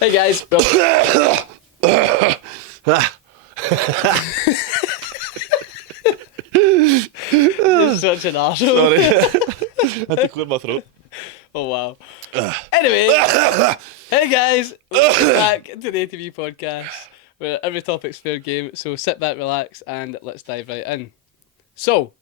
Hey guys. You're such an arsehole. Sorry. I had to clear my throat. Oh wow. Anyway, hey guys, welcome back to the ATV podcast, where every topic's fair game. So sit back, relax, and let's dive right in. So,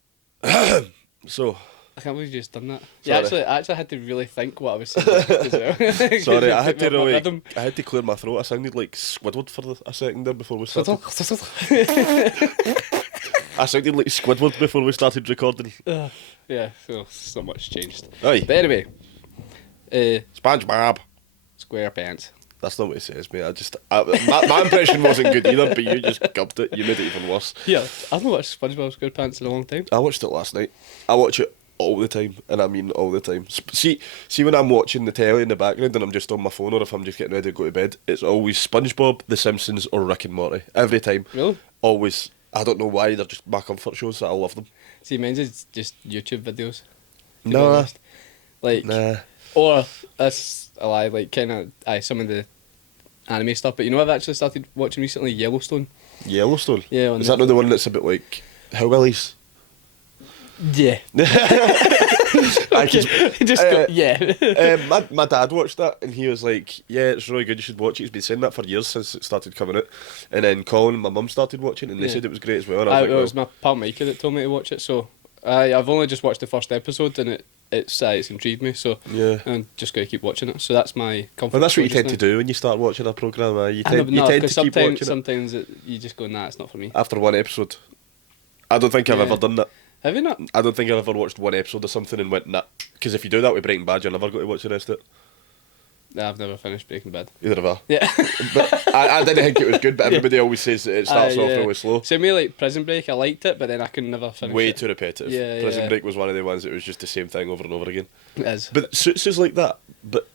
So, I can't believe you just done that. Sorry. I actually had to really think what I was saying as well. 'Cause sorry, you I had took to me off my really, rhythm. I had to clear my throat. I sounded like Squidward for a second there before we started. I sounded like Squidward before we started recording. Yeah, so not much changed. Aye. But anyway, SpongeBob. SquarePants. That's not what it says, mate. My impression wasn't good either, but you just gubbed it. You made it even worse. Yeah, I've not watched SpongeBob SquarePants in a long time. I watched it last night. I watch it all the time, and I mean all the time. See when I'm watching the telly in the background and I'm just on my phone, or if I'm just getting ready to go to bed, it's always SpongeBob, The Simpsons, or Rick and Morty. Every time. Really? Always. I don't know why, they're just my comfort shows, I love them. See, mine's is just YouTube videos. to be Nah. honest. Like, Nah. or that's a lie. Like, kind of, some of the anime stuff. But you know, I've actually started watching recently Yellowstone. Yellowstone? Yeah, on Is that not the one that's a bit like Hillbillies? Yeah. My dad watched that and he was like, yeah, it's really good, you should watch it. He's been saying that for years since it started coming out. And then Colin and my mum started watching it and they said it was great as well. And I was It like, was my pal Micah that told me to watch it. So I've only just watched the first episode and it's intrigued me. So yeah. I'm just going to keep watching it. So that's my comfort. Well, that's what you show tend just to now. do when you start watching a programme. You I know, tend, but you no, tend 'cause to keep watching it sometimes you just go, nah, it's not for me. after one episode. I don't think I've Yeah. ever done that. Have you not? I don't think I've ever watched one episode of something and went, nah. Because if you do that with Breaking Bad, you're never going to watch the rest of it. Nah, I've never finished Breaking Bad. Either have I. Yeah. But I didn't think it was good, but everybody always says that it starts off really slow. Same way like Prison Break, I liked it, but then I could never finish Way it. too repetitive. Yeah, Prison yeah. Break was one of the ones that was just the same thing over and over again. It is. But Suits is like that. But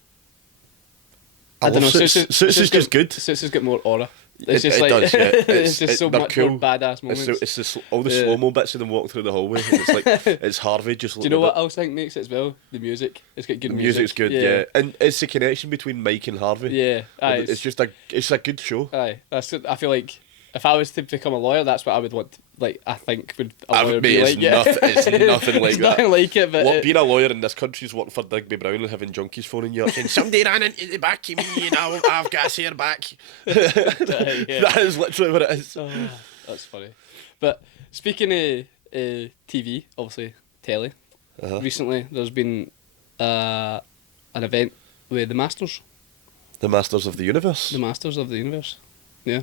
I don't know. Suits is just good. Suits has got more aura. It's It just like does, yeah. it's just so they're much cool. more badass moments. It's all the Yeah. slow-mo bits of them walking through the hallway. And it's like it's Harvey just. Do you know what else I think makes it as well? The music. It's got good The music. music's good, yeah. And it's the connection between Mike and Harvey. Yeah. Aye, And it's a good show. Aye. I feel like if I was to become a lawyer, that's what I would want. Like I think would a lawyer Mate, be it's like? Yeah. it's nothing like It's that. nothing like it, but Being a lawyer in this country is working for Digby Brown and having junkies phoning you up saying, somebody ran into the back of me and I've got a sore back. yeah. That is literally what it is. Oh, that's funny. But speaking of TV, obviously telly. Uh-huh. Recently, there's been an event with the Masters. The Masters of the Universe? The Masters of the Universe. Yeah.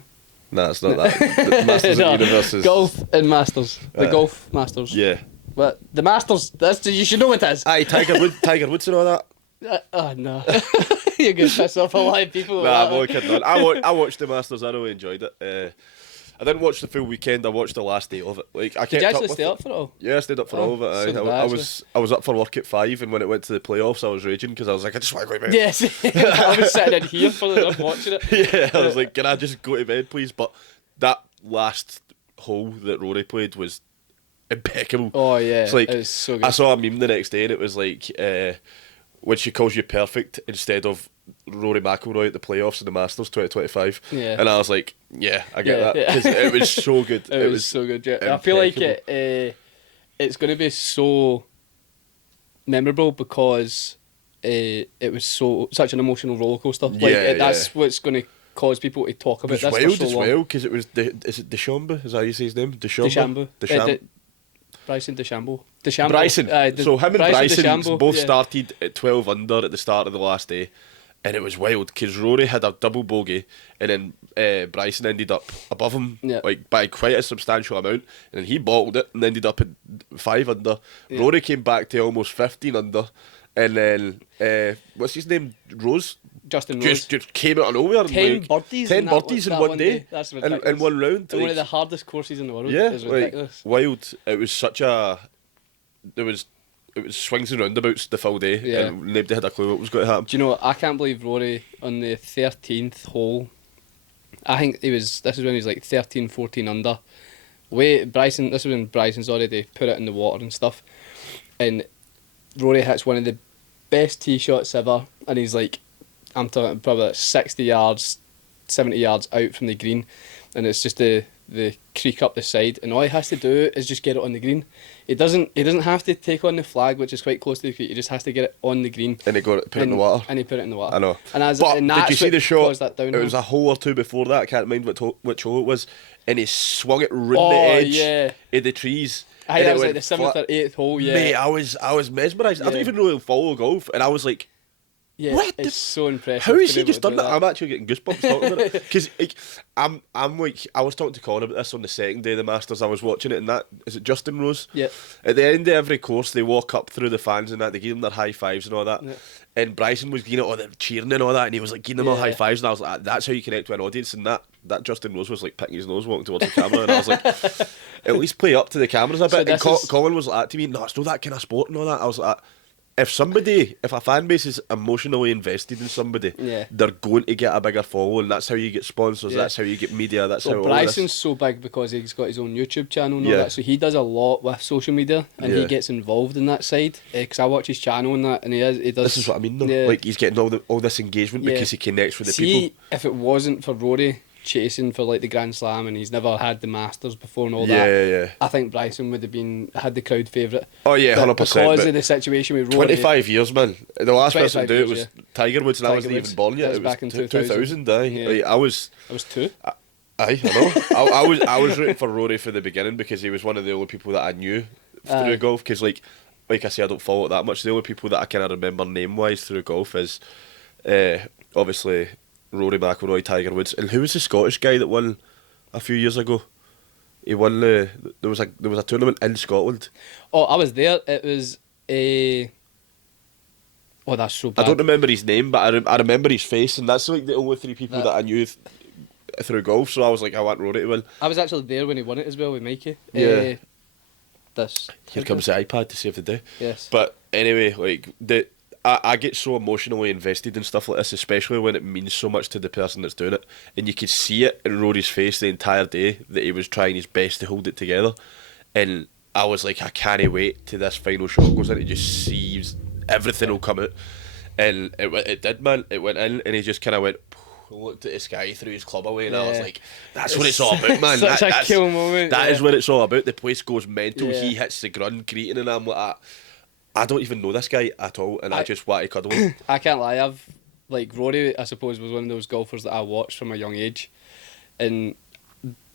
Nah, it's not that. The Masters No, of the Universe is... Golf and Masters. The Golf Masters. Yeah. But the Masters, you should know what it is. Aye, Tiger Woods and all that. Oh, no. You're going to piss off a lot of people. Nah, I'm with only that. kidding on. I watched the Masters, I really enjoyed it. I didn't watch the full weekend, I watched the last day of it. Like, I Did you kept actually with stay it. up for it all? Yeah, I stayed up for all of it. so aye. did I I, was up for work at 5, and when it went to the playoffs, I was raging because I was like, I just want to go to bed. Yes. I was sitting in here for the watching it. Yeah, I was like, can I just go to bed, please? But that last hole that Rory played was impeccable. Oh, yeah. It's like, it was so good. I saw a meme the next day, and it was like, when she calls you perfect instead of Rory McIlroy at the playoffs in the Masters 2025. Yeah. And I was like, yeah, I get Yeah, that. yeah. Because it was so good. It was so good, yeah. I feel like it's going to be so memorable because it was such an emotional roller coaster. Like, Yeah, that's what's going to cause people to talk It about was this wild for so as long. well, because it was, is it Deschambault? Is that how you say his name? DeChambeau. Deschambault. Bryson DeChambeau. DeChambeau. Bryson. So him and Bryson DeChambeau, both yeah. started at 12 under at the start of the last day, and it was wild because Rory had a double bogey, and then Bryson ended up above him like by quite a substantial amount, and then he bottled it and ended up at 5 under. Yeah. Rory came back to almost 15 under, and then what's his name? Rose. Justin Rose. Just came out of nowhere. 10 like, birdies 10 in that birdies in that one day. That's in ridiculous. one round. And one like- of the hardest courses in the world. yeah, Is like ridiculous. wild. It was such a. It was swings and roundabouts the full day, Yeah. and nobody had a clue what was going to happen. Do you know what? I can't believe Rory on the 13th hole. I think this is when he was like 13, 14 under. This is when Bryson's already put it in the water and stuff. And Rory hits one of the best tee shots ever, and he's like I'm talking probably like 60 yards, 70 yards out from the green, and it's just the creek up the side, and all he has to do is just get it on the green. He doesn't have to take on the flag, which is quite cose to the creek. He just has to get it on the green. And he put it in the water. And he put it in the water. I know. And But did you see the shot? It was a hole or two before that. I can't remember which hole it was. And he swung it round the edge of the trees. I think that was like the 7th or 8th hole, yeah. Mate, I was mesmerised. I don't even really follow golf, and I was like, yeah, what? It's so impressive. How has he just done that? I'm actually getting goosebumps talking about it. Because like, I'm like, I was talking to Colin about this on the second day of the Masters. I was watching it, and that is it Justin Rose? Yeah. At the end of every course, they walk up through the fans and that. They give them their high fives and all that. Yeah. And Bryson was giving it all the cheering and all that, and he was like giving them all high fives. And I was like, that's how you connect with an audience. And that Justin Rose was like picking his nose, walking towards the camera, and I was like, at least play up to the cameras a bit. And Colin was like to me, no, it's not that kind of sport and all that. I was like, if a fan base is emotionally invested in somebody, they're going to get a bigger following. That's how you get sponsors. That's how you get media. That's how. Bryson's so big because he's got his own YouTube channel and all that. So he does a lot with social media, and he gets involved in that side. Because I watch his channel and that, and he does. This is what I mean, though. Yeah. Like he's getting all this engagement because he connects with the people. If it wasn't for Rory chasing for like the Grand Slam, and he's never had the Masters before and all that, I think Bryson would have had the crowd favourite. Oh yeah, 100%. Because of the situation with Rory. 25 years, man. The last person to do it was Tiger Woods, and I wasn't even born yet. It was back in 2000. Like, I was 2. I know. I was rooting for Rory for the beginning because he was one of the only people that I knew through golf. Because like I say, I don't follow it that much. The only people that I kind of remember name wise through golf is obviously Rory McIlroy, Tiger Woods, and who was the Scottish guy that won a few years ago? He won there was a tournament in Scotland. Oh, I was there. It was a. Oh, that's so bad. I don't remember his name, but I remember his face, and that's like the only 3 people that I knew through golf. So I was like, I want Rory to win. I was actually there when he won it as well with Mikey. Yeah. Here comes the iPad to save the day. Yes. But anyway, like I get so emotionally invested in stuff like this, especially when it means so much to the person that's doing it. And you could see it in Rory's face the entire day that he was trying his best to hold it together. And I was like, I can't wait till this final shot goes in. It just sees everything will come out. And it did, man. It went in, and he just kind of went, looked at the sky, threw his club away, and I was like, that's what it's all about, man. Such a cool moment. That is what it's all about. The place goes mental. He hits the ground greeting, and I'm like, I don't even know this guy at all, and I just want to cuddle him. I can't lie, Rory, I suppose, was one of those golfers that I watched from a young age. And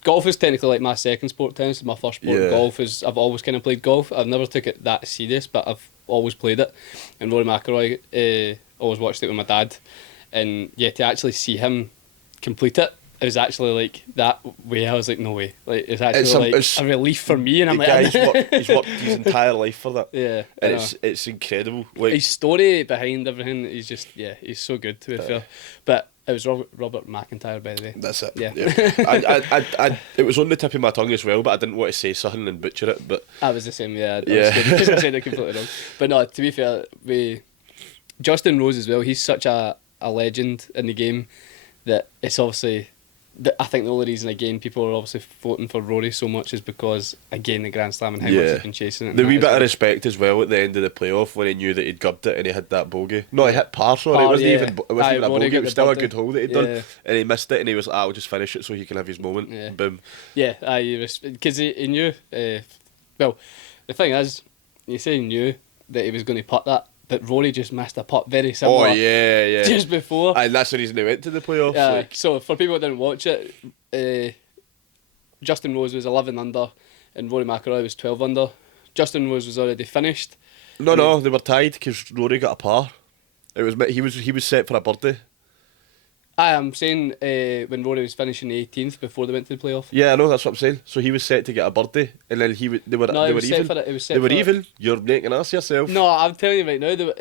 golf is technically like my second sport. Tennis is my first sport. Golf is, I've always kind of played golf. I've never took it that serious, but I've always played it. And Rory McIlroy, always watched it with my dad. And to actually see him complete it, it was actually like that way. I was like, no way. Like it's actually it's a relief for me, and I'm like, he's worked his entire life for that. Yeah, and it's incredible. Like his story behind everything, he's so good to be fair. But it was Robert McIntyre, by the way. That's it. Yeah. I it was on the tip of my tongue as well, but I didn't want to say something and butcher it. But I was the same. Yeah. Because I said it completely wrong. But no, to be fair, Justin Rose as well. He's such a legend in the game that it's obviously. I think the only reason, again, people are obviously voting for Rory so much is because, again, the Grand Slam and how much he's been chasing it. The wee bit of respect as well at the end of the playoff when he knew that he'd gubbed it and he had that bogey. No, he hit par, sorry. It wasn't even a bogey, it was still a good hole that he'd done. And he missed it and he was like, I'll just finish it so he can have his moment. Yeah. Boom. Yeah, because he knew. Well, the thing is, you say he knew that he was going to putt that. But Rory just missed a putt very similar. Oh, yeah. Just before. And that's the reason he went to the playoffs. Yeah, so for people that didn't watch it, Justin Rose was 11 under and Rory McIlroy was 12 under. Justin Rose was already finished. No, they were tied because Rory got a par. He was set for a birdie. I'm saying when Rory was finishing the 18th before they went to the playoff. Yeah, I know, that's what I'm saying. So he was set to get a birdie, and then they were even. They were even. You're making an ass of yourself. No, I'm telling you right now. You're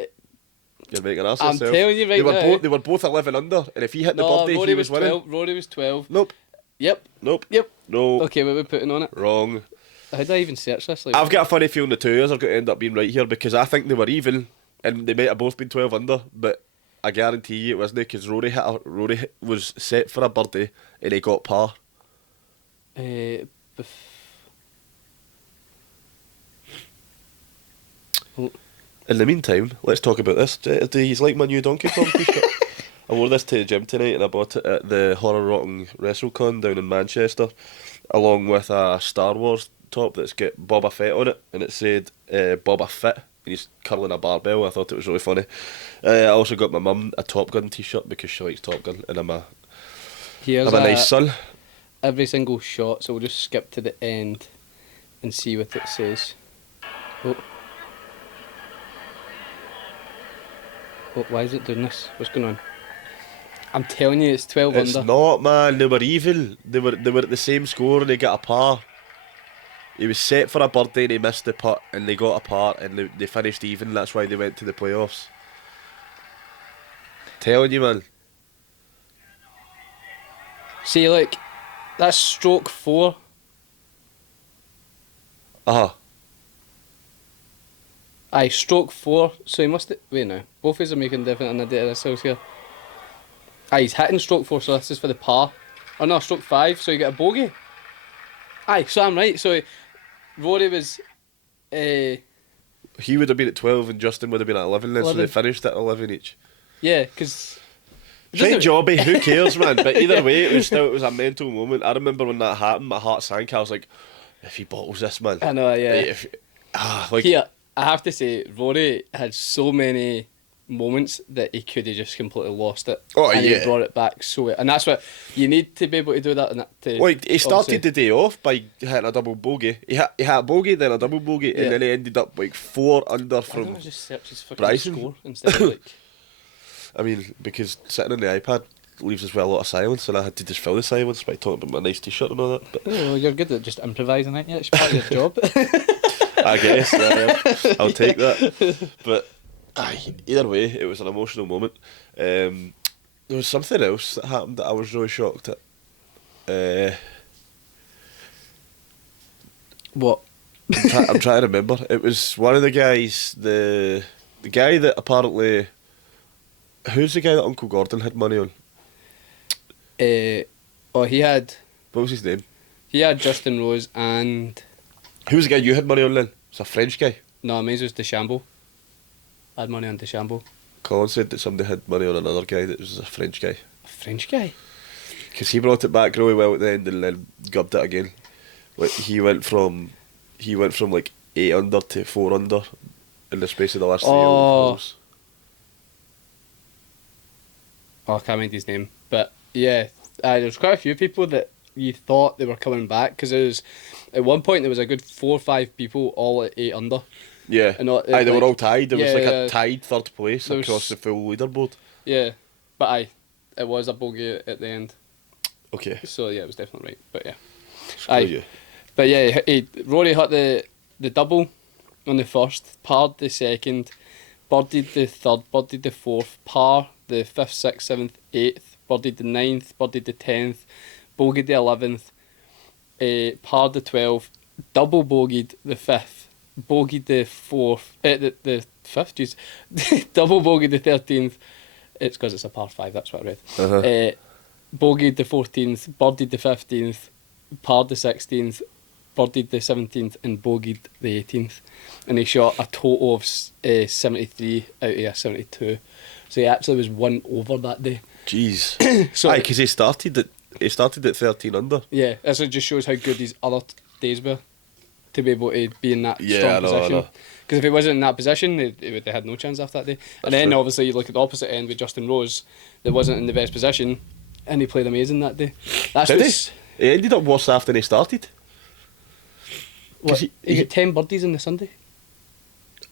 making an ass of yourself. I'm telling you right now. They were both 11 under, and if he hit the birdie, he was winning. Rory was 12. Nope. Yep. Nope. Yep. No. Okay, what are we putting on it? Wrong. How did I even search this? I've got a funny feeling the 2 years are going to end up being right here because I think they were even, and they might have both been 12 under, but I guarantee you it wasn't because Rory was set for a birdie and he got par. In the meantime, let's talk about this. Do you like my new Donkey Kong t-shirt? I wore this to the gym tonight, and I bought it at the Horror Rocking WrestleCon down in Manchester, along with a Star Wars top that's got Boba Fett on it, and it said Boba Fett, and he's curling a barbell. I thought it was really funny. I also got my mum a Top Gun t-shirt because she likes Top Gun, and I'm a nice son. Every single shot, so we'll just skip to the end and see what it says. Oh, why is it doing this? What's going on? I'm telling you, it's 12 It's under. not, man. They were even. They were at the same score and they got a par. He was set for a birdie and he missed the putt and they got a par and they finished even. That's why they went to the playoffs. Telling you, man. See, look, that's stroke 4. Aye, stroke 4. So he must. Wait now. Both of us are making different in the data ourselves here. Aye, he's hitting stroke 4, so this is for the par. Oh no, stroke 5, so you get a bogey. Aye, so I'm right. So Rory was. He would have been at 12 and Justin would have been at 11 then, 11. So they finished at 11 each. Yeah, because. Fine jobby, who cares, man? But either way, it was a mental moment. I remember when that happened, my heart sank. I was like, if he bottles this, man. I know, yeah. Here, I have to say, Rory had so many moments that he could have just completely lost it. Oh, and yeah. he brought it back and that's what you need to be able to do that. Well, he started the day off by hitting a double bogey. He hit a bogey, then a double bogey, and then he ended up like 4 under from just search his fucking Bryson. score instead of like. I mean, because sitting on the iPad leaves us with a lot of silence, and I had to just fill the silence by talking about my nice t-shirt and all that. But well, you're good at just improvising, aren't you? It's part of your job. I guess, I'll take that. But either way, it was an emotional moment. There was something else that happened that I was really shocked at. What? I'm trying to remember. It was one of the guys, the guy that apparently. Who's the guy that Uncle Gordon had money on? He had. What was his name? He had Justin Rose and. Who was the guy you had money on then? It's a French guy. No, mine was DeChambeau. I had money on DeChambeau. Colin said that somebody had money on another guy that was a French guy. A French guy? Because he brought it back really well at the end and then gubbed it again. Like he went from like 8 under to 4 under in the space of the last 3 holes. Oh, I can't mind his name. But yeah, there's quite a few people that you thought they were coming back because at one point there was a good 4 or 5 people all at 8 under. Yeah, and they were all tied. There was like a tied third place across the full leaderboard. Yeah, but it was a bogey at the end. Okay. So yeah, it was definitely right. But yeah, Screw you. But yeah, Rory hit the double on the first, parred the second, birdied the third, birdied the fourth, par the 5th, 6th, 7th, 8th, birdied the 9th, birdied the 10th, bogeyed the 11th, parred the 12th, double bogeyed the 5th, bogeyed the 4th, the 5th, jeez, double bogeyed the 13th, it's because it's a par 5, that's what I read, bogeyed the 14th, birdied the 15th, parred the 16th, birdied the 17th and bogeyed the 18th, and he shot a total of 73 out of a 72. So he actually was 1 over that day. Jeez. So because he started at 13 under. Yeah, this just shows how good his other days were to be able to be in that strong position. Because if he wasn't in that position, he would have had no chance after that day. That's and then true. Obviously you look at the opposite end with Justin Rose, that wasn't in the best position, and he played amazing that day. He ended up worse after he started. He got 10 birdies on the Sunday.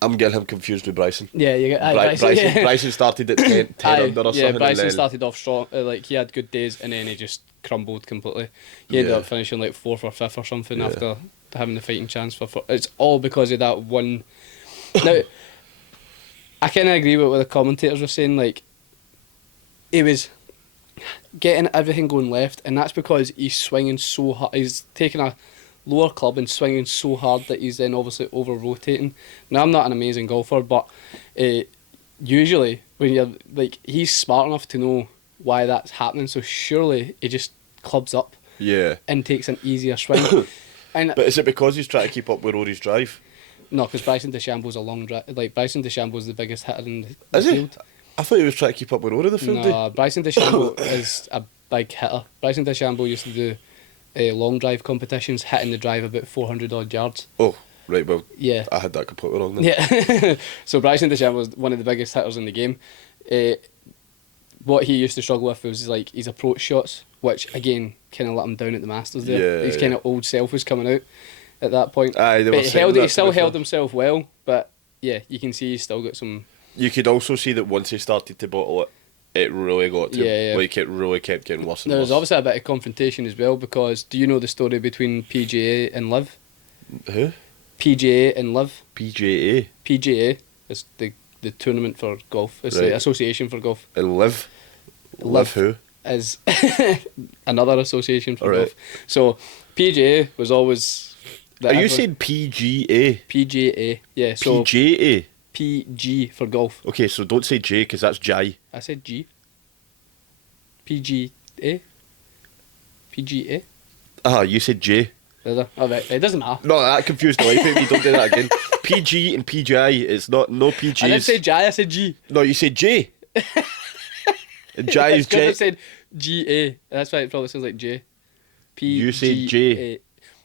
I'm getting him confused with Bryson. Yeah, you get Bryson. Yeah. Bryson started at 10 under or something. Yeah, Bryson started off strong. Like he had good days, and then he just crumbled completely. He ended up finishing like 4th or 5th or something after having the fighting chance for. It's all because of that one. Now, I kind of agree with what the commentators were saying. Like, he was getting everything going left, and that's because he's swinging so hard. He's taking a lower club and swinging so hard that he's then obviously over rotating. Now, I'm not an amazing golfer, but usually when you're like, he's smart enough to know why that's happening, so surely he just clubs up and takes an easier swing. But is it because he's trying to keep up with Rory's drive? No, because Bryson DeChambeau's a long drive. Like, Bryson DeChambeau's the biggest hitter in the field. I thought he was trying to keep up with Rory the full day. No, Bryson DeChambeau is a big hitter. Bryson DeChambeau used to do long drive competitions, hitting the drive about 400 odd yards. Oh, right, well, Yeah. I had that completely wrong then. Yeah. So Bryson DeChambeau was one of the biggest hitters in the game. What he used to struggle with was like his approach shots, which again kind of let him down at the Masters there. Yeah, His kind of old self was coming out at that point. Aye, they were But saying that, he to still be fair. held himself well, but yeah, you can see he's still got some. You could also see that once he started to bottle it, it really got to him. Yeah. Like, it really kept getting worse and There worse. was obviously a bit of confrontation as well, because do you know the story between PGA and Liv? Who? PGA and Liv. PGA. PGA is the tournament for golf. It's Right. the association for golf. And Liv. Liv. Liv who? Is another association for Alright. golf. So PGA was always. Are you saying PGA? PGA? Yeah. So PGA? PG for golf. Okay, so don't say J because that's Jai. I said G. PGA. PGA. You said J. Did I? Oh, right. It doesn't matter. No, that confused the life out of me. Don't do that again. PG and PGI. It's not no PGs. I didn't say J. I said G. No, you said J. And Jai is It's 'cause I J. said GA. That's why it probably sounds like J. You said J.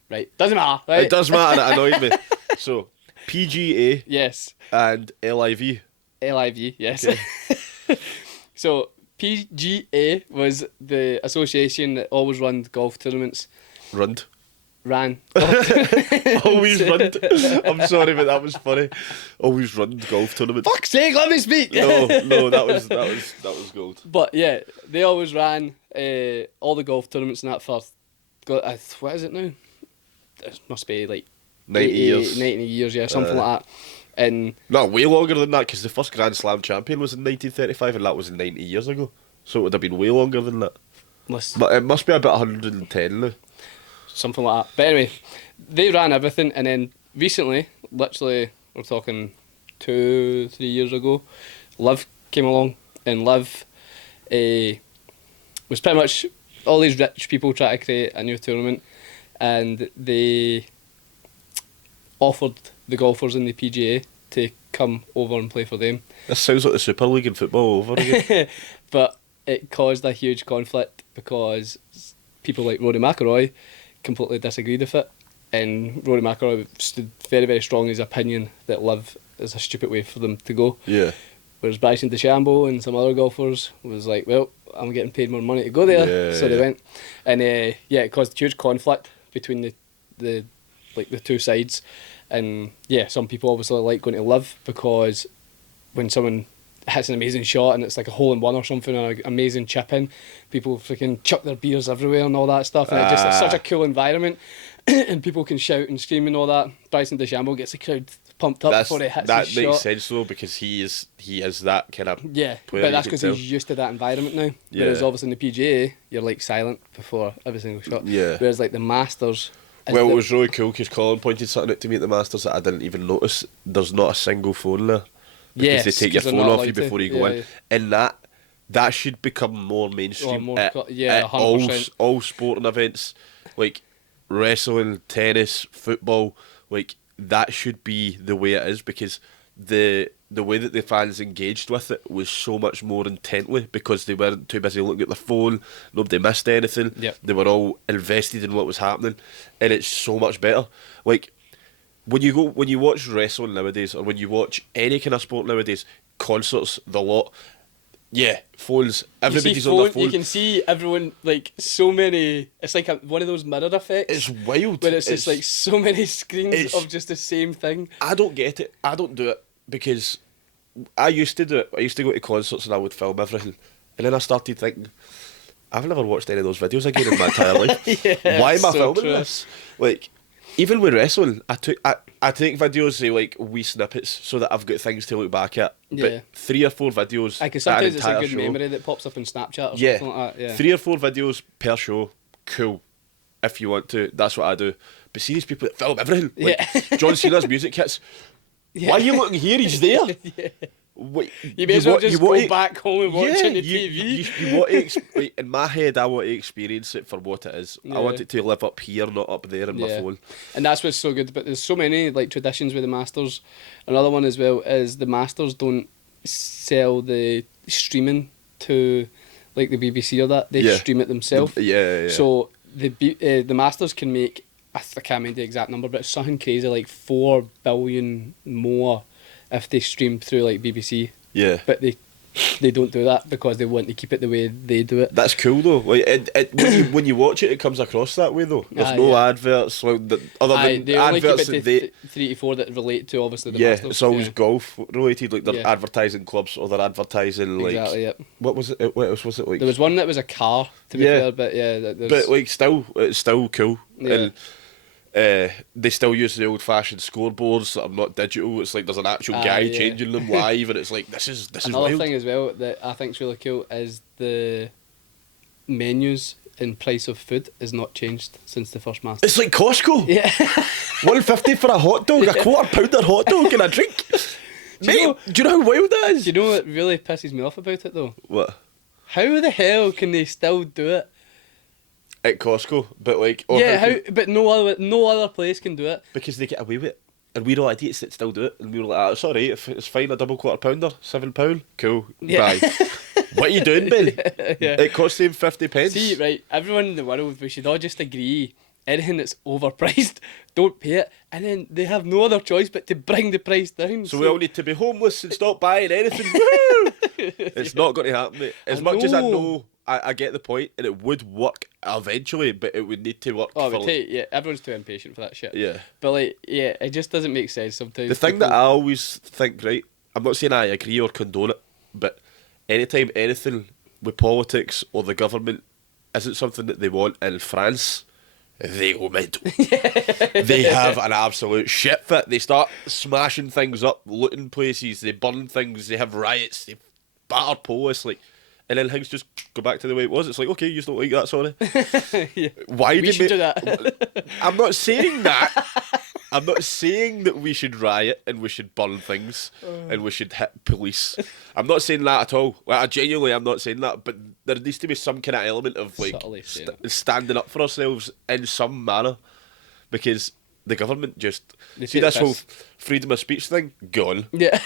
Right. Doesn't matter. Right. It does matter. It annoyed me. So PGA Yes. and LIV. LIV. Yes. Okay. So PGA was the association that always run golf tournaments. Rund. Ran. Always run. I'm sorry, but that was funny. Always run golf tournaments. Fuck's sake, let me speak. No, that was gold. But yeah, they always ran all the golf tournaments and that for, what is it now? It must be like 90 years. 90 years, yeah, something like that. And No, way longer than that because the first Grand Slam champion was in 1935 and that was 90 years ago. So it would have been way longer than that. But it must be about 110 now. something like that. But anyway, they ran everything, and then recently, literally, we're talking 2-3 years ago, Liv came along, and Liv was pretty much all these rich people trying to create a new tournament, and they offered the golfers in the PGA to come over and play for them. This sounds like the Super League in football over again. But it caused a huge conflict because people like Rory McIlroy completely disagreed with it, and Rory McIlroy stood very, very strong in his opinion that Liv is a stupid way for them to go. Yeah. Whereas Bryson DeChambeau and some other golfers was like, well, I'm getting paid more money to go there, so they went. And yeah, it caused huge conflict between the two sides. And yeah, some people obviously like going to Liv because when someone hits an amazing shot and it's like a hole in one or something, or an amazing chip in, people freaking chuck their beers everywhere and all that stuff, and it's such a cool environment and people can shout and scream and all that. Bryson DeChambeau gets the crowd pumped up before he hits his that shot. makes sense though because he is that kind of Yeah, player, but that's you can because tell. he's used to that environment now. Yeah. Whereas obviously in the PGA, you're like silent before every single shot. Yeah. Whereas like the Masters. Well, it was really cool because Colin pointed something out to me at the Masters that I didn't even notice. There's not a single phone there. Because Yes, they take your 'cause they're phone not off allowed you to. before you go Yeah, in. yeah. And that should become more mainstream more at, yeah, at all, 100%. all sporting events. Like wrestling, tennis, football. Like that should be the way it is because the way that the fans engaged with it was so much more intently because they weren't too busy looking at their phone, nobody missed anything. Yep. They were all invested in what was happening, and it's so much better. Like when you watch wrestling nowadays, or when you watch any kind of sport nowadays, concerts, the lot, yeah, phones, everybody's on their phone. You can see everyone, like, so many. It's like one of those mirror effects. It's wild. But it's just like so many screens it's- of just the same thing. I don't get it. I don't do it because I used to do it. I used to go to concerts and I would film everything, and then I started thinking, I've never watched any of those videos again in my entire life. Yeah, Why am I so filming true. this? Like, even with wrestling, I take videos, say like wee snippets, so that I've got things to look back at. Yeah. But 3 or 4 videos. Like, 'cause at an sometimes it's a entire good show. memory that pops up on Snapchat or Yeah. something like that. Yeah. 3 or 4 videos per show, cool. If you want to, that's what I do. But see these people that film everything. Like Yeah. John Cena's music hits. Yeah. Why are you looking here? He's there. Yeah. Wait, You may as well want- just want go to- back home and watch it on the you, TV. You want to like, in my head, I want to experience it for what it is. I want Yeah. it to live up here, not up there in my Yeah. phone. And that's what's so good. But there's so many like traditions with the Masters. Another one as well is the Masters don't sell the streaming to like the BBC or that. They stream it themselves. Yeah. So the Masters can make, I can't remember the exact number, but it's something crazy like 4 billion more if they stream through like BBC. Yeah. But they don't do that because they want to keep it the way they do it. That's cool though. Like when you watch it, it comes across that way though. There's no adverts like other than they only adverts keep it that to 3 to 4 that relate to obviously the yeah, Masters. it's always golf related. Like they're Yeah. advertising clubs or they're advertising like Exactly. Yep. what was it? What else was it like? There was one that was a car, to be fair, but yeah. But like still, it's still cool. Yeah. And they still use the old-fashioned scoreboards that are not digital. It's like there's an actual guy changing them live, and it's like this is Another wild. thing as well that I think's really cool is the menus and price of food is not changed since the first Masters. It's like Costco. Yeah. $1.50 for a hot dog, a £1/4 hot dog, and a drink. Do you know how wild that is? Do you know what really pisses me off about it though? What? How the hell can they still do it? At Costco, but like but no other place can do it. Because they get away with it. And we're all idiots that still do it. And we were like, sorry, if it's fine, a double £1/4, £7, cool, Yeah. bye. What are you doing, Ben? Yeah. It costs them 50 pence. See, right, everyone in the world, we should all just agree, anything that's overpriced, don't pay it. And then they have no other choice but to bring the price down. So we all need to be homeless and stop buying anything. Woo! It's not going to happen, mate. As much as I know, I get the point, and it would work eventually, but it would need to work everyone's too impatient for that shit. Yeah. But like, yeah, it just doesn't make sense sometimes. The thing that I always think, right, I'm not saying I agree or condone it, but anytime anything with politics or the government isn't something that they want in France, they go mental. They have an absolute shit fit. They start smashing things up, looting places, they burn things, they have riots, they batter police, like, and then things just go back to the way it was. It's like, okay, you just don't like that, sorry. Yeah. Why We should do that. I'm not saying that. I'm not saying that we should riot and we should burn things and we should hit police. I'm not saying that at all. Like, I genuinely am not saying that, but there needs to be some kind of element of like standing up for ourselves in some manner, because the government just see this whole freedom of speech thing gone. Yeah.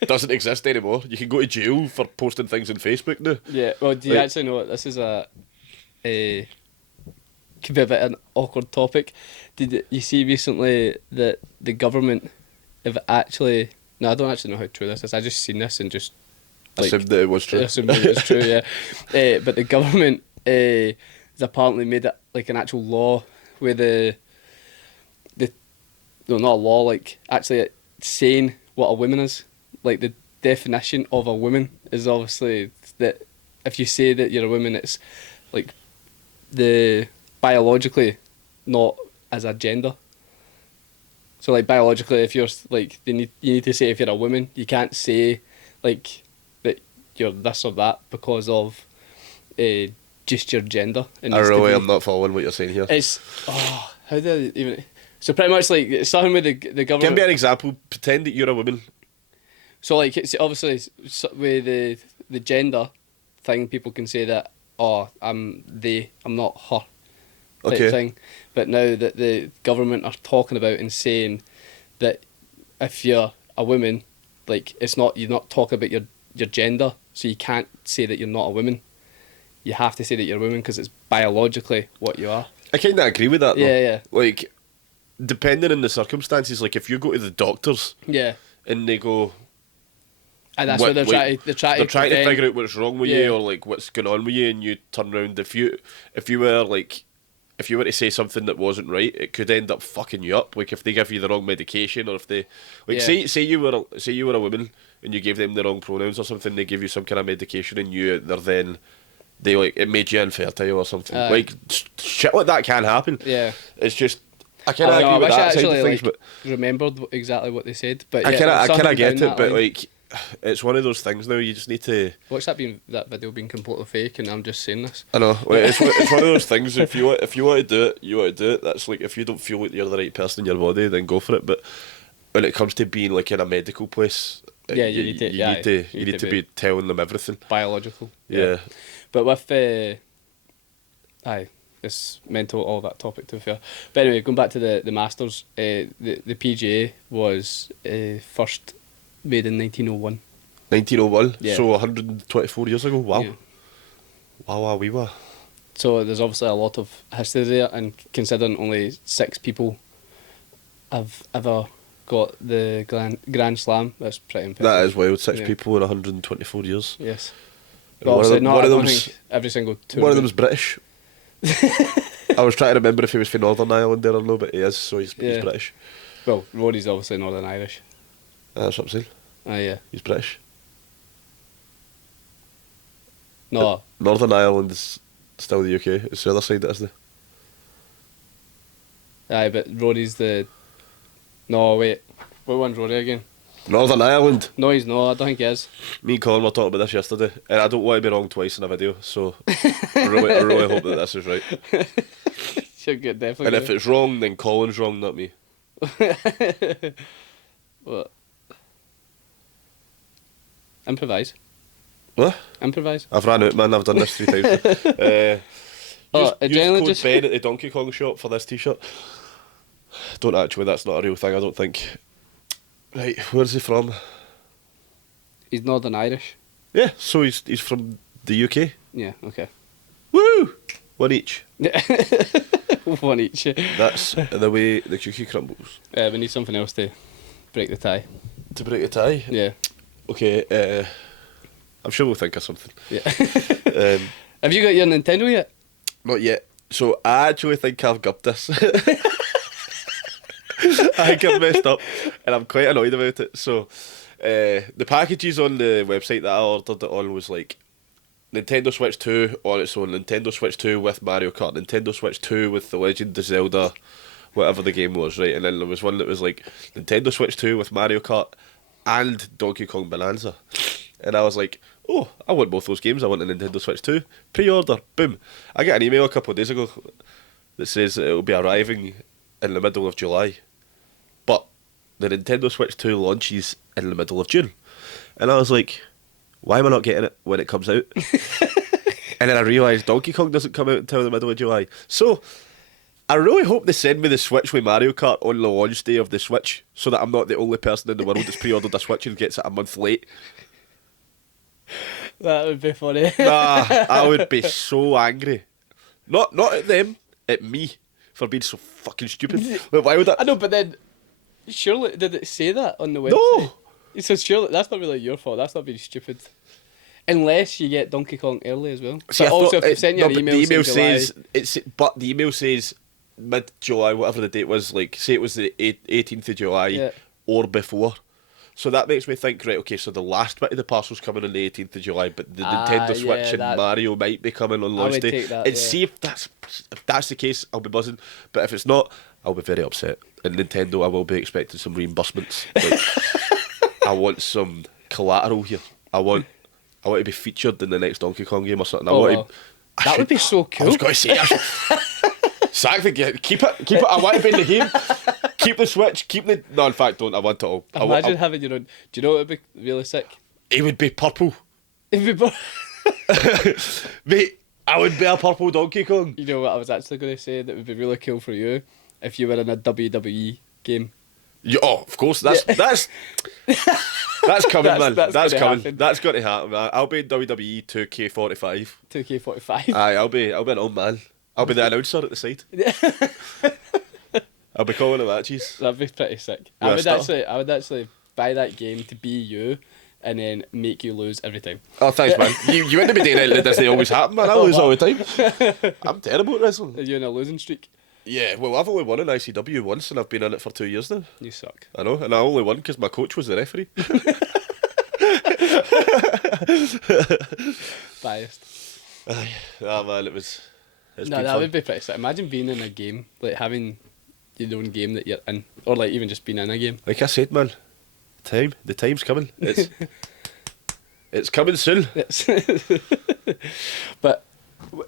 Doesn't exist anymore. You can go to jail for posting things on Facebook now. Yeah. Well, do you actually know what this is could be a bit an awkward topic? Did you see recently that the government have actually? No, I don't actually know how true this is. I just seen this and just assumed that it was true. Assumed it was true, yeah. But the government has apparently made it like an actual law where no, not a law, like actually saying what a woman is. Like the definition of a woman is obviously that if you say that you're a woman, it's like the biologically, not as a gender. So like biologically, if you're like you need to say if you're a woman, you can't say like that you're this or that because of just your gender. I'm not following what you're saying here. It's how do I even? So pretty much like it's something with the government. Give me an example. Pretend that you're a woman. So like it's obviously with the gender thing, people can say that I'm not her type thing. But now that the government are talking about and saying that if you're a woman, like you're not talking about your gender, so you can't say that you're not a woman. You have to say that you're a woman because it's biologically what you are. I kind of agree with that though. Yeah. Like, depending on the circumstances, like if you go to the doctors, and they go, and that's what they're trying to figure out what's wrong with you or like what's going on with you, and you turn around. If you were to say something that wasn't right, it could end up fucking you up. Like if they give you the wrong medication, or if they say you were a woman and you gave them the wrong pronouns or something, they give you some kind of medication and it made you infertile or something. Like shit like that can happen. Yeah, it's just I kind of agree with that side of things, but remembered exactly what they said. But I kind of get it, but like it's one of those things now. You just need to watch that video being completely fake, and I'm just saying this. I know. Like, it's one of those things. If you want to do it, you want to do it. That's like if you don't feel like you're the right person in your body, then go for it. But when it comes to being like in a medical place, you need to be telling them everything. Biological. Yeah. But with it's mental, all that topic to be fair. But anyway, going back to the Masters, the PGA was first made in 1901. 1901. Yeah. So 124 years ago. Wow. Yeah. Wow, we were. So there's obviously a lot of history there, and considering only 6 people have ever got the Grand Slam, that's pretty impressive. That is wild. 6 Yeah. people in 124 years. Yes. And But obviously one of I don't them's think every single tour. one of them's British. I was trying to remember if he was from Northern Ireland there or no, but he is, so he's Yeah. British. Well, Rory's obviously Northern Irish. That's what I'm saying. Yeah. He's British. No. Northern Ireland is still the UK. It's the other side, isn't it? Aye, but Rory's the... No, wait. What one's Rory again? Northern Ireland. No, he's not. I don't think he is. Me and Colin were talking about this yesterday, and I don't want to be wrong twice in a video, so I really hope that this is right. Should get definitely. And if it's wrong, then Colin's wrong, not me. What? Improvise. What? Improvise. I've ran out, man. I've done this 3 times. Use generally code just... Ben at the Donkey Kong shop for this t-shirt. Don't actually, that's not a real thing, I don't think. Right, where's he from? He's Northern Irish. Yeah, so he's from the UK. Yeah, okay. Woo! 1 each. One each. That's the way the cookie crumbles. We need something else to break the tie. To break a tie? Yeah. Okay, I'm sure we'll think of something. Yeah. Um, Have you got your Nintendo yet? Not yet. So I actually think I've gubbed this. I think I've messed up, and I'm quite annoyed about it. So, the packages on the website that I ordered it on was like Nintendo Switch 2 on its own, Nintendo Switch 2 with Mario Kart, Nintendo Switch 2 with The Legend of Zelda, whatever the game was, right? And then there was one that was like Nintendo Switch 2 with Mario Kart and Donkey Kong Bonanza. And I was like, oh, I want both those games. I want a Nintendo Switch 2. Pre-order. Boom. I got an email a couple of days ago that says that it'll be arriving in the middle of July. But the Nintendo Switch 2 launches in the middle of June. And I was like, why am I not getting it when it comes out? And then I realised Donkey Kong doesn't come out until the middle of July. So, I really hope they send me the Switch with Mario Kart on the launch day of the Switch, so that I'm not the only person in the world that's pre-ordered a Switch and gets it a month late. That would be funny. Nah, I would be so angry. Not at them, at me, for being so fucking stupid. But why would I... I know, but then, surely, did it say that on the website? No! So surely, that's not really your fault, that's not being stupid. Unless you get Donkey Kong early as well. See, But I also, thought if you send your but email, the email saying says but the email says mid-July, whatever the date was. Like, say it was the 18th of July Yeah. or before. So that makes me think, right? Okay, so the last bit of the parcel's coming on the 18th of July, but the Nintendo Switch yeah, and that- Mario might be coming on I launch would day. take that, And yeah. see if that's the case, July, I'll be buzzing. But if it's not, I'll be very upset. And Nintendo, I will be expecting some reimbursements. Like, I want some collateral here. I want to be featured in the next Donkey Kong game or something. That would be so cool. I was going to say, sack the game. Keep it. I want to be in the game. Keep the Switch. Keep the. No, in fact, don't. I want it all. Imagine having your own. Do you know what would be really sick? It would be purple. It'd be Mate, I would be a purple Donkey Kong. You know what I was actually going to say that would be really cool for you if you were in a WWE game. Yeah, oh, of course. That's coming, man. That's coming. happen. That's going to happen. I'll be in WWE 2K45. 2K45. Aye, I'll be an old man. I'll be the announcer at the side. I'll be calling the matches. That'd be pretty sick. Yeah, I would actually buy that game to be you, and then make you lose every time. Oh, thanks, man. You wouldn't be doing it like this. They always happen, man. I lose all the time. I'm terrible at wrestling. Are you in a losing streak? Yeah, well, I've only won an ICW once, and I've been in it for 2 years now. You suck. I know, and I only won because my coach was the referee. Biased. Aye, man, it was. It's No, been that fun. would be pretty sick. Imagine being in a game, like having your own game that you're in, or like even just being in a game. Like I said, man, the time's coming. It's coming soon. But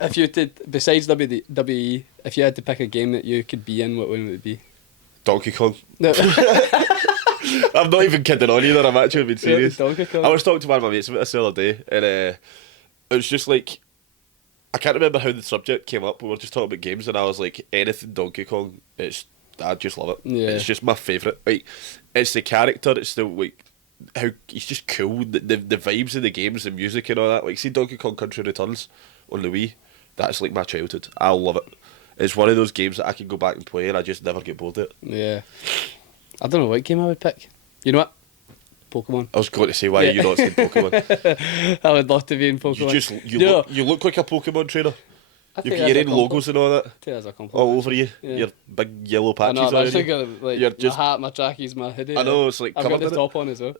if you did, besides WWE, if you had to pick a game that you could be in, what one would it be? Donkey Kong. No. I'm not even kidding on either. I'm actually being serious. Donkey Kong. I was talking to one of my mates about this the other day, and it was just like, I can't remember how the subject came up. We were just talking about games, and I was like, anything Donkey Kong, I just love it. Yeah. It's just my favourite. Like, it's the character. It's the like how he's just cool. The vibes of the games, the music and all that. Like, see Donkey Kong Country Returns on the Wii. That's like my childhood. I love it. It's one of those games that I can go back and play and I just never get bored of it. Yeah. I don't know what game I would pick. You know what? Pokemon. I was going to say, why are you not saying Pokemon? I would love to be in Pokemon. You look like a Pokemon trainer. You're in logos and all that. As a compliment. All over you. Yeah. Your big yellow patches. I know, on I've you. got like You're my hat, my trackies, my hoodie. I know, it's like I've covered got the in top on as well.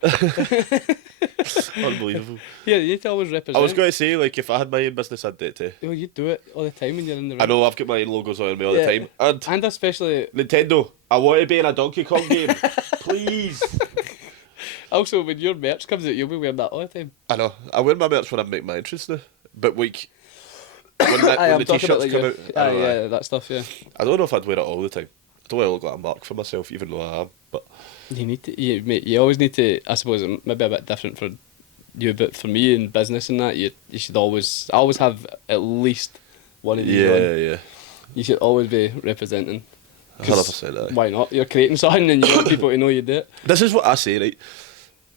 Unbelievable. Yeah, you need to always represent. I was going to say, like, if I had my own business, I'd do it too. Oh, you do it all the time when you're in the room. I know, I've got my own logos on me all the time. And especially... Nintendo, I want to be in a Donkey Kong game. Please. Also, when your merch comes out, you'll be wearing that all the time. I know. I wear my merch when I make my entrance now. But, like, when the t-shirts come out... Yeah, that stuff, yeah. I don't know if I'd wear it all the time. I don't want to look like a mark for myself, even though I am. But you need to... Mate, you always need to... I suppose it might be a bit different for you, but for me in business and that, you should always have at least one of these on. Yeah. You should always be representing. 100% that. Why not? You're creating something and you want people to know you do it. This is what I say, right?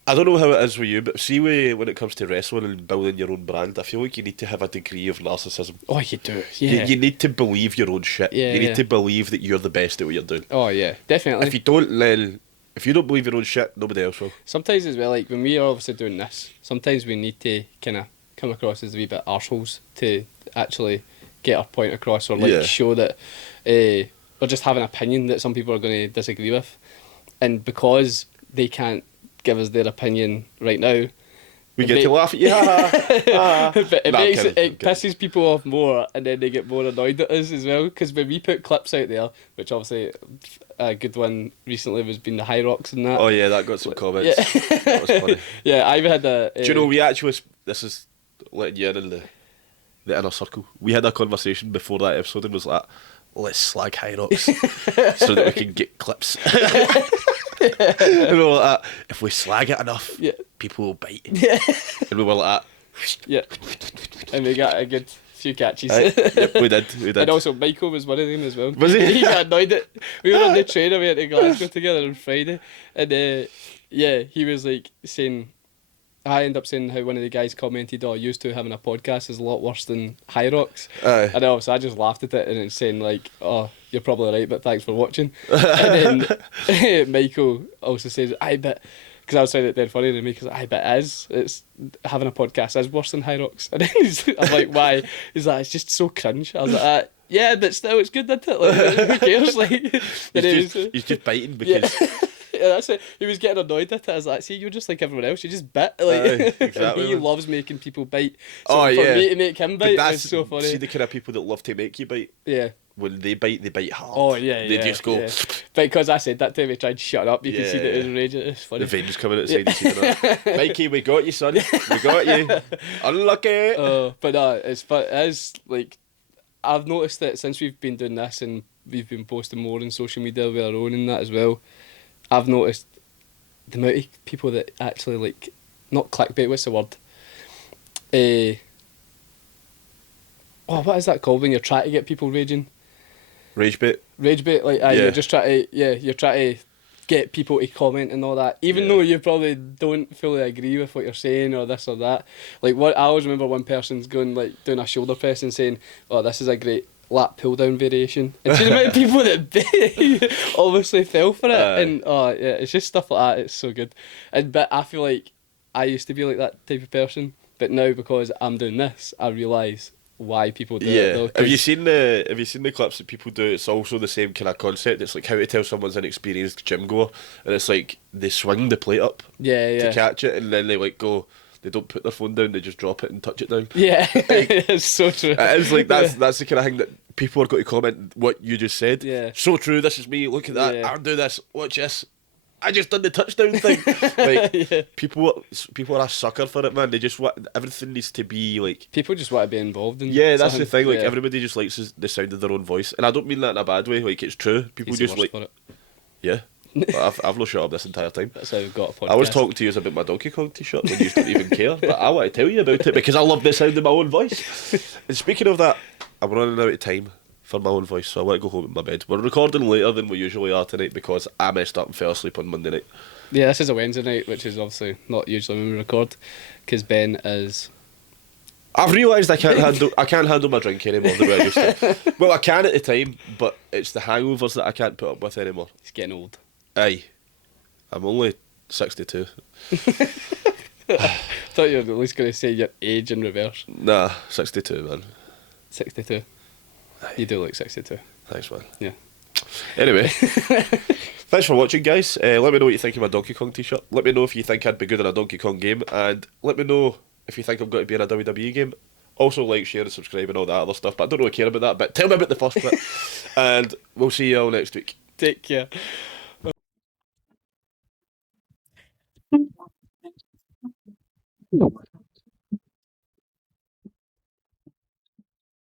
I don't know how it is with you, but see when it comes to wrestling and building your own brand, I feel like you need to have a degree of narcissism. Oh, you do, yeah. You need to believe your own shit. Yeah, you need to believe that you're the best at what you're doing. Oh, yeah, definitely. If you don't, then... If you don't believe your own shit, nobody else will. Sometimes as well, like when we are obviously doing this, sometimes we need to kind of come across as a wee bit arseholes to actually get our point across, or like show that or just have an opinion that some people are going to disagree with. And because they can't give us their opinion right now, we get to laugh at you. But it pisses people off more, and then they get more annoyed at us as well. Because when we put clips out there, which obviously a good one recently was being the High Rocks and that. Oh yeah, that got some comments. Yeah. That was funny. Yeah, I've had a. Do you know we actually? This is letting you in the inner circle. We had a conversation before that episode and was like, let's slag High Rocks so that we can get clips. And we were like, if we slag it enough, people will bite. Yeah. And we were like, yeah. And we got a good few catches. Yep, we did. And also Michael was one of them as well. Was he? He got annoyed at. We were on the train and we went to Glasgow together on Friday, and he was like saying. I ended up saying how one of the guys commented, used to having a podcast is a lot worse than High Rocks. And obviously I just laughed at it and it's saying like, you're probably right, but thanks for watching. And then Michael also says, but... Because I was saying it dead funny, and Michael's like, it's having a podcast is worse than High Rocks. And then I'm like, why? He's like, it's just so cringe. I was like, yeah, but still, it's good, isn't it? Like, who cares? Like, he's just biting because... Yeah, that's it. He was getting annoyed at it. I was like, see, you're just like everyone else. You just bit. Like, exactly. He loves making people bite. So for me to make him bite, it's so funny. See the kind of people that love to make you bite? Yeah. When they bite hard. Oh, yeah, They just go... Yeah. Because I said that time, he tried to shut up. You can see that it was raging. It's funny. The veins coming outside his head. Mikey, we got you, son. We got you. Unlucky. But no, it is like... I've noticed that since we've been doing this and we've been posting more on social media with our own and that as well, I've noticed the amount of people that actually like, not clickbait, what's the word? What is that called when you're trying to get people raging? Rage bait, like you're just trying to get people to comment and all that, even though you probably don't fully agree with what you're saying or this or that. Like what I always remember, one person's going like doing a shoulder press and saying, "Oh, this is a great lat pull down variation," and see the amount of people that obviously fell for it. And it's just stuff like that. It's so good. But I feel like I used to be like that type of person, but now because I'm doing this, I realise why people do it. Though, have you seen the clips that people do? It's also the same kind of concept. It's like how to tell someone's an experienced gym goer, and it's like they swing the plate up to catch it, and then they like go. They don't put their phone down, they just drop it and touch it down. Yeah, it's so true. It is like that's the kind of thing that people are going to comment what you just said. Yeah. So true, this is me, look at that, I'll do this, watch this. I just done the touchdown thing. Like people are a sucker for it, man. They just want everything needs to be like. People just want to be involved in. Yeah, that's the thing. Like everybody just likes the sound of their own voice, and I don't mean that in a bad way. Like it's true. People just like. For it. Yeah. I've not shut up this entire time. That's how we've got a podcast. I was talking to you about my Donkey Kong t-shirt when you don't even care, but I want to tell you about it because I love the sound of my own voice. And speaking of that, I'm running out of time. for my own voice, so I want to go home to my bed. We're recording later than we usually are tonight because I messed up and fell asleep on Monday night. Yeah, this is a Wednesday night, which is obviously not usually when we record, because Ben is... I've realised I can't handle my drink anymore the way I used to. Well, I can at the time, but it's the hangovers that I can't put up with anymore. He's getting old. Aye. I'm only 62. Thought you were at least going to say your age in reverse. Nah, 62, man. 62. Aye. You do look 62. Thanks, man. Yeah. Anyway, thanks for watching, guys. Let me know what you think of my Donkey Kong t-shirt. Let me know if you think I'd be good in a Donkey Kong game, and let me know if you think I'm going to be in a WWE game. Also, like, share, and subscribe, and all that other stuff. But I don't really care about that. But tell me about the first bit, and we'll see you all next week. Take care.